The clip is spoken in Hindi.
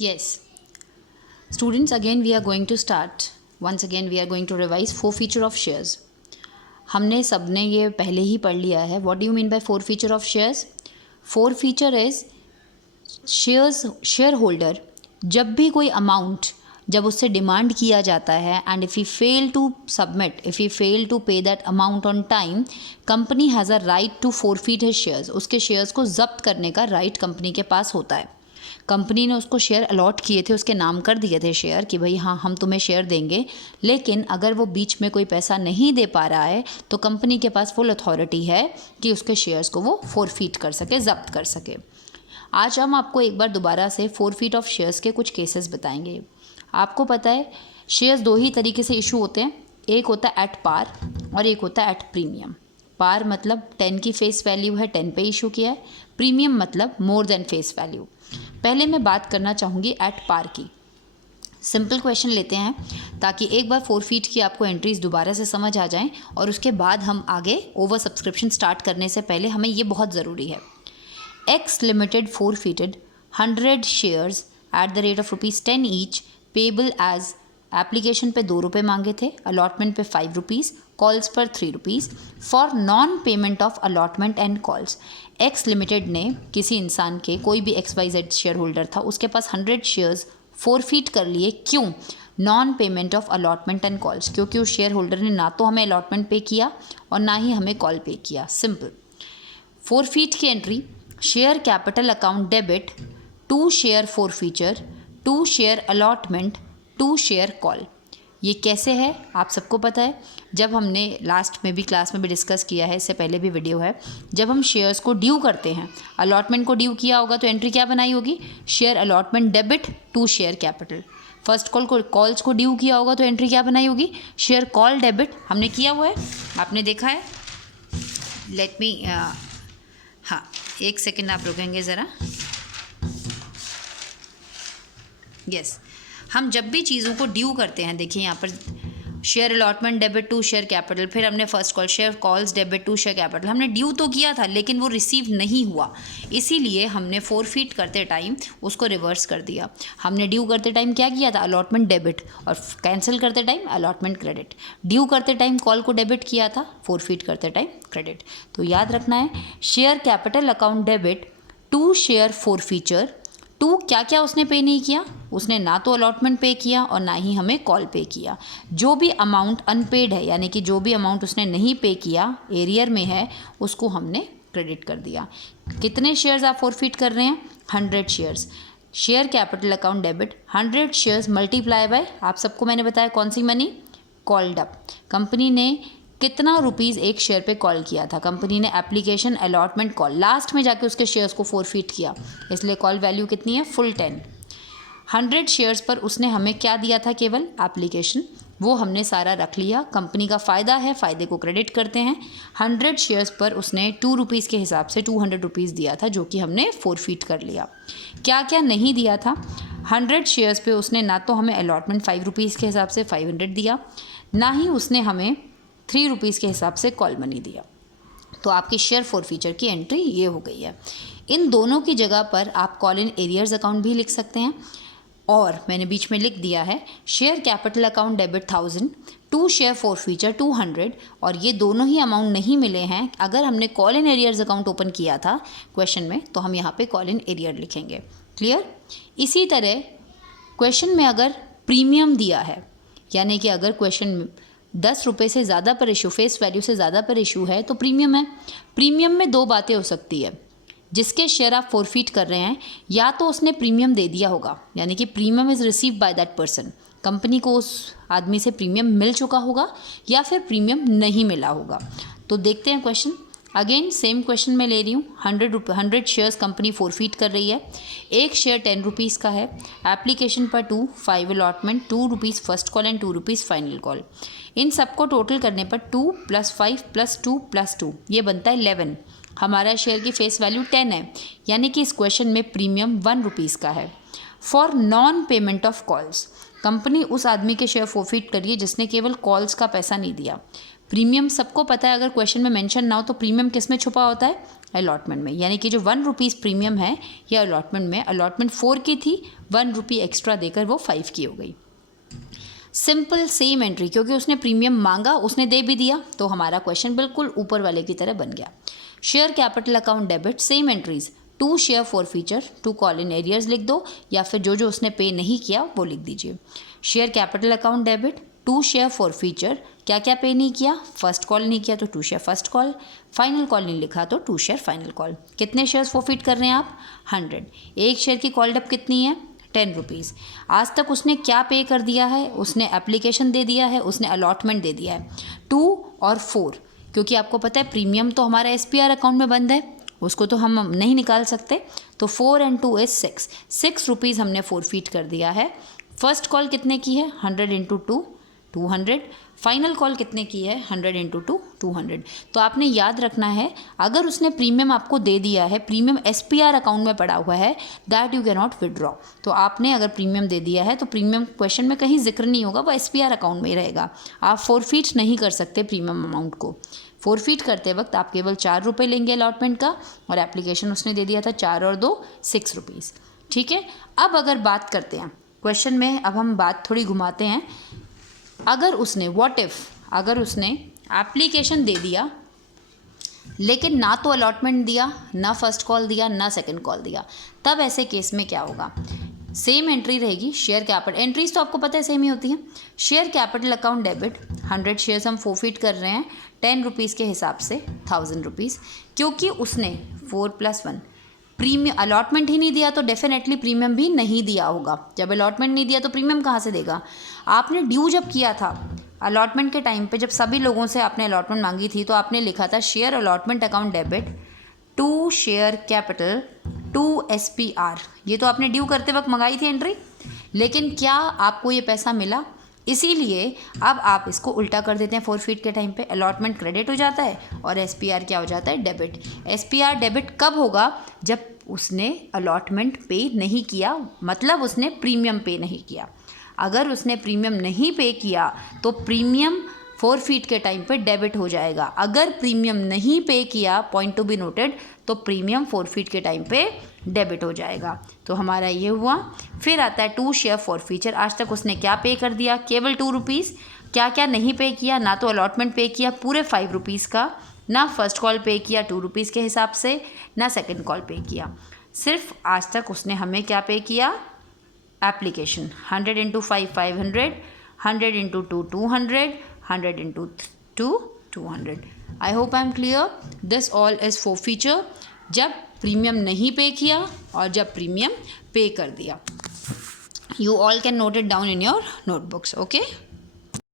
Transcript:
Yes. Students, again we are going to start. Once again we are going to revise four feature of shares. हमने सबने ये पहले ही पढ़ लिया है. What do you mean by four feature of shares? Four feature is shares shareholder जब भी कोई अमाउंट जब उससे डिमांड किया जाता है and if you fail to pay that amount on time, company has a right to forfeit his shares. उसके शेयर्स को जब्त करने का राइट कंपनी के पास होता है. कंपनी ने उसको शेयर अलॉट किए थे, उसके नाम कर दिए थे शेयर कि भाई हाँ हम तुम्हें शेयर देंगे, लेकिन अगर वो बीच में कोई पैसा नहीं दे पा रहा है तो कंपनी के पास फुल अथॉरिटी है कि उसके शेयर्स को वो फोरफीट कर सके, जब्त कर सके. आज हम आपको एक बार दोबारा से फोरफीट ऑफ शेयर्स के कुछ केसेस बताएंगे. आपको पता है शेयर्स दो ही तरीके से इशू होते हैं. एक होता है एट पार और एक होता है एट प्रीमियम. पार मतलब 10 की फेस वैल्यू है, 10 पे इशू किया है. प्रीमियम मतलब मोर देन फेस वैल्यू. पहले मैं बात करना चाहूँगी एट पार की. सिंपल क्वेश्चन लेते हैं ताकि एक बार फोरफीट की आपको एंट्रीज दोबारा से समझ आ जाएं और उसके बाद हम आगे ओवर सब्सक्रिप्शन स्टार्ट करने से पहले हमें ये बहुत ज़रूरी है. X limited forfeited 100 shares at the rate of ₹10 each, payable as. Application पे 2 रुपये मांगे थे, अलॉटमेंट पे 5 रुपीज़, कॉल्स पर 3 rupees. For non payment of allotment and calls, x limited ने किसी इंसान के, कोई भी XYZ शेयर होल्डर था, उसके पास 100 शेयर्स फोरफीट कर लिए. क्यों? Non payment of allotment and calls, क्योंकि उस शेयर होल्डर ने ना तो हमें अलॉटमेंट पे किया और ना ही हमें कॉल पे किया. सिंपल. फोरफीट की entry share capital account debit, 2 share forfeiture, 2 share allotment, 2 share call. ये कैसे है आप सबको पता है. जब हमने लास्ट में भी क्लास में भी डिस्कस किया है, इससे पहले भी वीडियो है, जब हम शेयर्स को ड्यू करते हैं, अलॉटमेंट को ड्यू किया होगा तो एंट्री क्या बनाई होगी? Share allotment debit to share capital. First calls को ड्यू किया होगा तो एंट्री क्या बनाई होगी? Share call debit. हमने किया हुआ है, आपने देखा है. लेट मी हाँ एक सेकेंड आप रुकेंगे ज़रा. यस, हम जब भी चीज़ों को ड्यू करते हैं, देखिए यहाँ पर share allotment debit to share capital, फिर हमने first call share calls debit to share capital, हमने ड्यू तो किया था लेकिन वो रिसीव नहीं हुआ, इसीलिए हमने फोरफीट करते टाइम उसको रिवर्स कर दिया. हमने ड्यू करते टाइम क्या किया था? अलॉटमेंट डेबिट, और कैंसिल करते टाइम अलॉटमेंट क्रेडिट. ड्यू करते टाइम कॉल को डेबिट किया था, फोरफीट करते टाइम क्रेडिट. तो याद रखना है, share capital account debit to share forfeiture. 2 क्या क्या उसने पे नहीं किया? उसने ना तो अलॉटमेंट पे किया और ना ही हमें कॉल पे किया. जो भी अमाउंट अनपेड है, यानी कि जो भी अमाउंट उसने नहीं पे किया, एरियर में है, उसको हमने क्रेडिट कर दिया. कितने शेयर्स आप फोरफीट कर रहे हैं? 100 shares. Share capital account debit 100 shares multiply by, आप सबको मैंने बताया कौन सी मनी? Called up. कंपनी ने कितना रुपीज़ एक शेयर पे कॉल किया था? कंपनी ने एप्लीकेशन अलॉटमेंट कॉल, लास्ट में जाके उसके शेयर्स को फोरफीट किया, इसलिए कॉल वैल्यू कितनी है? फुल 10. 100 शेयर्स पर उसने हमें क्या दिया था? केवल एप्लीकेशन. वो हमने सारा रख लिया. कंपनी का फ़ायदा है, फ़ायदे को क्रेडिट करते हैं. 100 शेयर्स पर उसने 2 रुपीज़ के हिसाब से 200 रुपीज़ दिया था, जो कि हमने फोरफीट कर लिया. क्या क्या नहीं दिया था? 100 शेयर्स पे उसने ना तो हमें अलॉटमेंट 5 रुपीज़ के हिसाब से 500 दिया, ना ही उसने हमें 3 रुपीज़ के हिसाब से कॉल मनी दिया. तो आपकी शेयर फोरफीचर की एंट्री ये हो गई है. इन दोनों की जगह पर आप कॉल इन एरियर्स अकाउंट भी लिख सकते हैं, और मैंने बीच में लिख दिया है share capital account debit 1000, 2 share forfeiture 200, और ये दोनों ही अमाउंट नहीं मिले हैं. अगर हमने call in arrears account open किया था क्वेश्चन में, तो हम यहाँ पे कॉल इन एरियर लिखेंगे. क्लियर? इसी तरह क्वेश्चन में अगर प्रीमियम दिया है, यानी कि अगर क्वेश्चन में 10 रुपये से ज़्यादा पर इशू, फेस वैल्यू से ज़्यादा पर इशू है, तो प्रीमियम है. प्रीमियम में 2 बातें हो सकती है. जिसके शेयर आप फोरफीट कर रहे हैं, या तो उसने प्रीमियम दे दिया होगा, यानी कि premium is receive by that person, company को उस आदमी से प्रीमियम मिल चुका होगा, या फिर प्रीमियम नहीं मिला होगा. तो देखते हैं क्वेश्चन. अगेन सेम क्वेश्चन मैं ले रही हूँ. 100 शेयर्स कंपनी फोरफीट कर रही है. एक शेयर 10 रुपीज़ का है. एप्लीकेशन पर 2, 5 allotment, 2 rupees first call and 2 rupees final call. इन सबको टोटल करने पर 2 + 5 + 2 + 2 ये बनता है 11. हमारा शेयर की फेस वैल्यू 10 है, यानी कि इस क्वेश्चन में प्रीमियम 1 रुपीज़ का है. For non payment of calls, company उस आदमी के शेयर फोरफीट करिए जिसने केवल कॉल्स का पैसा नहीं दिया. प्रीमियम सबको पता है, अगर क्वेश्चन में मेंशन ना हो तो प्रीमियम किस में छुपा होता है? अलॉटमेंट में, यानी कि जो 1 रुपीज़ प्रीमियम है ये अलॉटमेंट में, अलॉटमेंट 4 की थी, 1 रुपी एक्स्ट्रा देकर वो 5 की हो गई। सिंपल सेम एंट्री, क्योंकि उसने प्रीमियम मांगा उसने दे भी दिया, तो हमारा क्वेश्चन बिल्कुल ऊपर वाले की तरह बन गया। Share capital account debit, same entries, to share forfeiture, to call in arrears लिख दो, या फिर जो जो उसने पे नहीं किया वो लिख दीजिए। Share capital account debit, to share forfeiture, क्या क्या पे नहीं किया, फर्स्ट कॉल नहीं किया तो to share first call, final call नहीं लिखा तो टू शेयर फाइनल कॉल। कितने शेयर्स फॉरफिट कर रहे हैं आप, 100। एक शेयर की कॉल डेप कितनी है, 10 रुपीज़। आज तक उसने क्या पे कर दिया है, उसने एप्लीकेशन दे दिया है, उसने अलॉटमेंट दे दिया है। 2 और 4, क्योंकि आपको पता है प्रीमियम तो हमारा SPR अकाउंट में बंद है, उसको तो हम नहीं निकाल सकते, तो 4 and 2 is 6 रुपीज़ हमने फॉरफिट कर दिया है। फर्स्ट कॉल कितने की है, 100 × 2 200। फाइनल कॉल कितने की है, 100 × 2 200। तो आपने याद रखना है, अगर उसने प्रीमियम आपको दे दिया है, प्रीमियम SPR अकाउंट में पड़ा हुआ है, that you can not withdraw. तो आपने अगर प्रीमियम दे दिया है तो प्रीमियम क्वेश्चन में कहीं जिक्र नहीं होगा, वो SPR अकाउंट में ही रहेगा। आप फॉरफिट नहीं कर सकते प्रीमियम अमाउंट को। फॉरफिट करते वक्त आप केवल 4 रुपये लेंगे अलॉटमेंट का, और एप्लीकेशन उसने दे दिया था 4 और 2 6 रुपीज़। ठीक है, अब अगर बात करते हैं क्वेश्चन में, अब हम बात थोड़ी घुमाते हैं। अगर उसने अगर उसने एप्लीकेशन दे दिया लेकिन ना तो अलॉटमेंट दिया, ना फर्स्ट कॉल दिया, ना सेकंड कॉल दिया, तब ऐसे केस में क्या होगा, सेम एंट्री रहेगी। शेयर कैपिटल, एंट्रीज तो आपको पता है सेम ही होती हैं। Share capital account debit, 100 shares हम फॉरफिट कर रहे हैं 10 रुपीज़ के हिसाब से 1000 रुपीज़, क्योंकि उसने 4 + 1 प्रीमियम अलॉटमेंट ही नहीं दिया, तो डेफिनेटली प्रीमियम भी नहीं दिया होगा। जब अलॉटमेंट नहीं दिया तो प्रीमियम कहाँ से देगा। आपने ड्यू जब किया था अलॉटमेंट के टाइम पे, जब सभी लोगों से आपने अलॉटमेंट मांगी थी, तो आपने लिखा था share allotment account debit to share capital to SPR। ये तो आपने ड्यू करते वक्त मंगाई थी एंट्री, लेकिन क्या आपको ये पैसा मिला, इसीलिए अब आप इसको उल्टा कर देते हैं। फॉरफिट के टाइम पे अलॉटमेंट क्रेडिट हो जाता है और SPR क्या हो जाता है, डेबिट। SPR डेबिट कब होगा, जब उसने अलॉटमेंट पे नहीं किया, मतलब उसने प्रीमियम पे नहीं किया। अगर उसने प्रीमियम नहीं पे किया तो प्रीमियम फॉरफिट के टाइम पे डेबिट हो जाएगा। अगर प्रीमियम नहीं पे किया, पॉइंट टू बी नोटेड, तो प्रीमियम फॉरफिट के टाइम पे डेबिट हो जाएगा। तो हमारा ये हुआ। फिर आता है टू शेयर फॉर फीचर। आज तक उसने क्या पे कर दिया, केवल 2 रुपीज़। क्या क्या नहीं पे किया, ना तो अलॉटमेंट पे किया पूरे 5 रुपीज़ का, ना फर्स्ट कॉल पे किया 2 रुपीज़ के हिसाब से, ना सेकंड कॉल पे किया। सिर्फ आज तक उसने हमें क्या पे किया, application. 100 × 5 500, 100 × 2 200, 100 × 2 200। I hope I am clear. This all is for feature, जब प्रीमियम नहीं पे किया और जब प्रीमियम पे कर दिया। You all can note it down in your notebooks, okay.